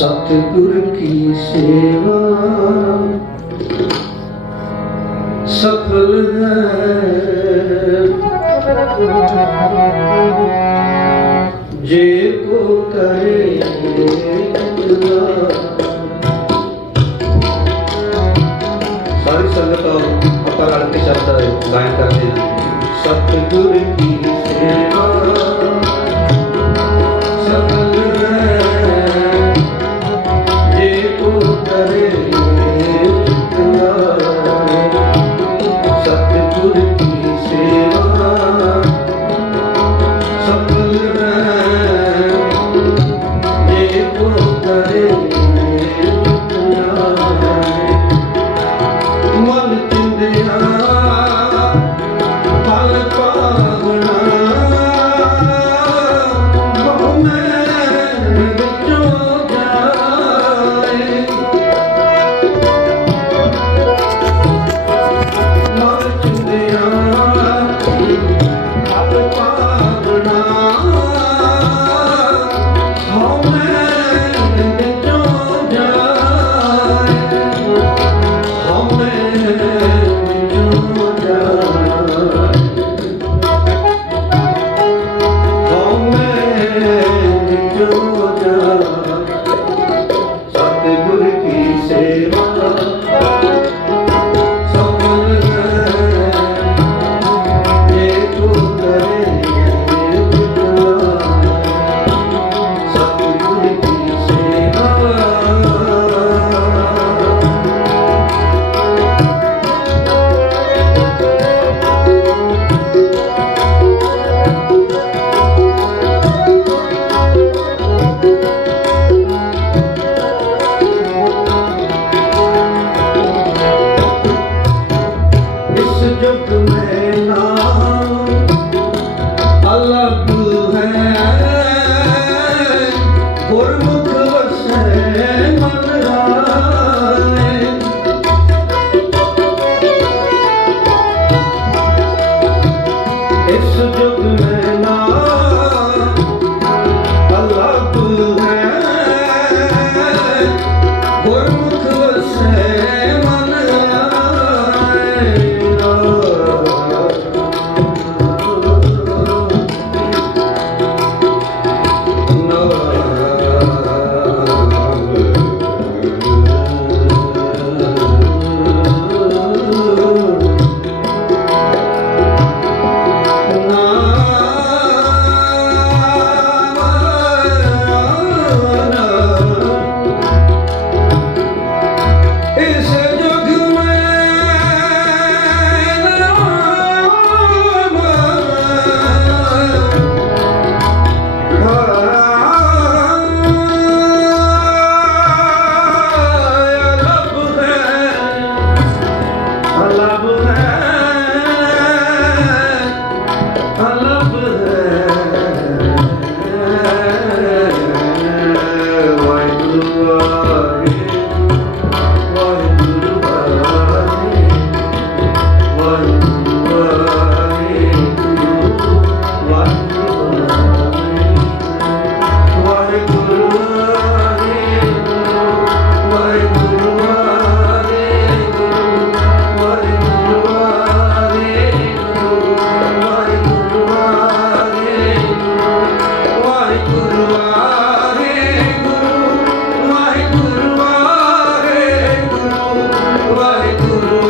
ਸਤਿਗੁਰ ਕੀ ਸੇਵਾ। ਸਫਲ ਹੈ। ਜੇ ਕੋ ਕਰੇ ਸਾਰੀ ਸੰਗਤ ਆਪਾਂ ਰਲ ਕੇ ਚੱਲਦਾ ਹੈ ਗਾਇਨ ਕਰਦੇ ਹਾਂ। ਸਤਿਗੁਰ ਕੀ ਸਤਿਗੁਰ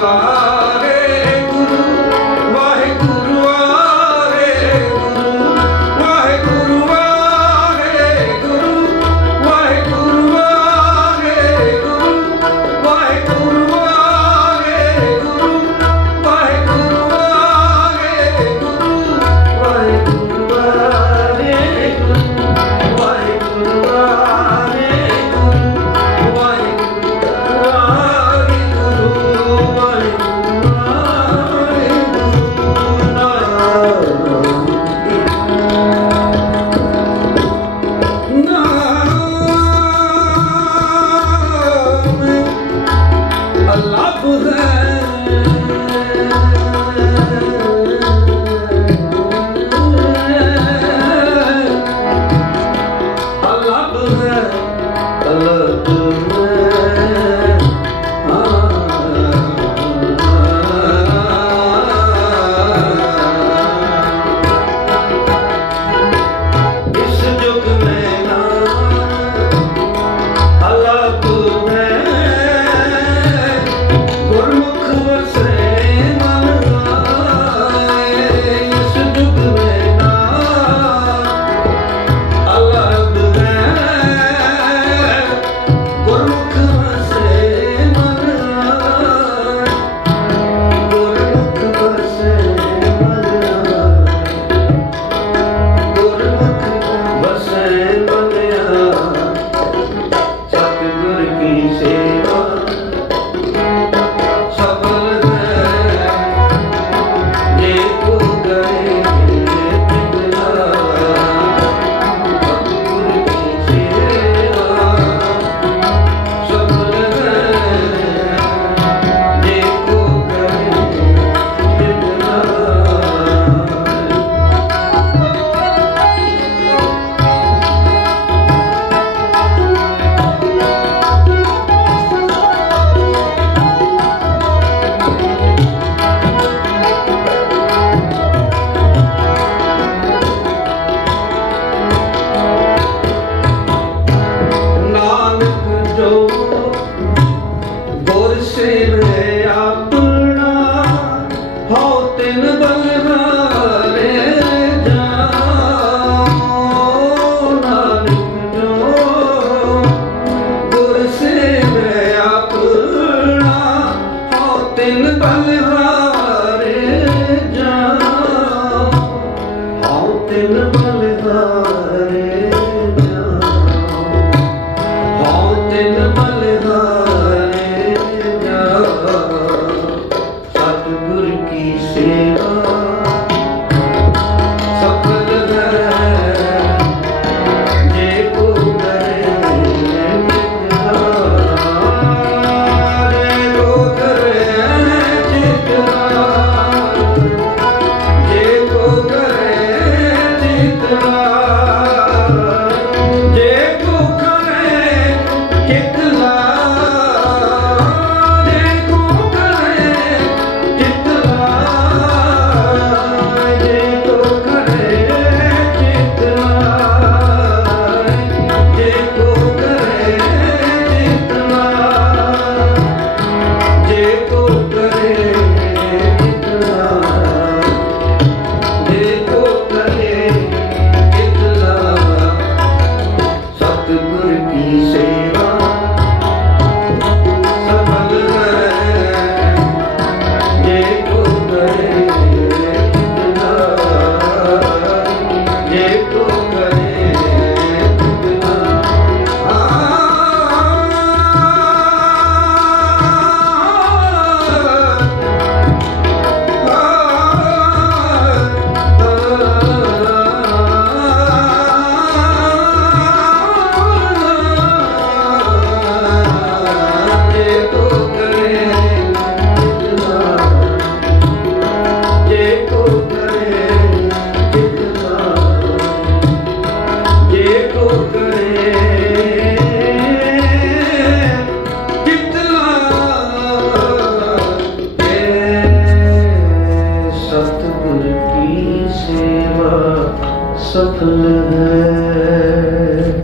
감사합니다.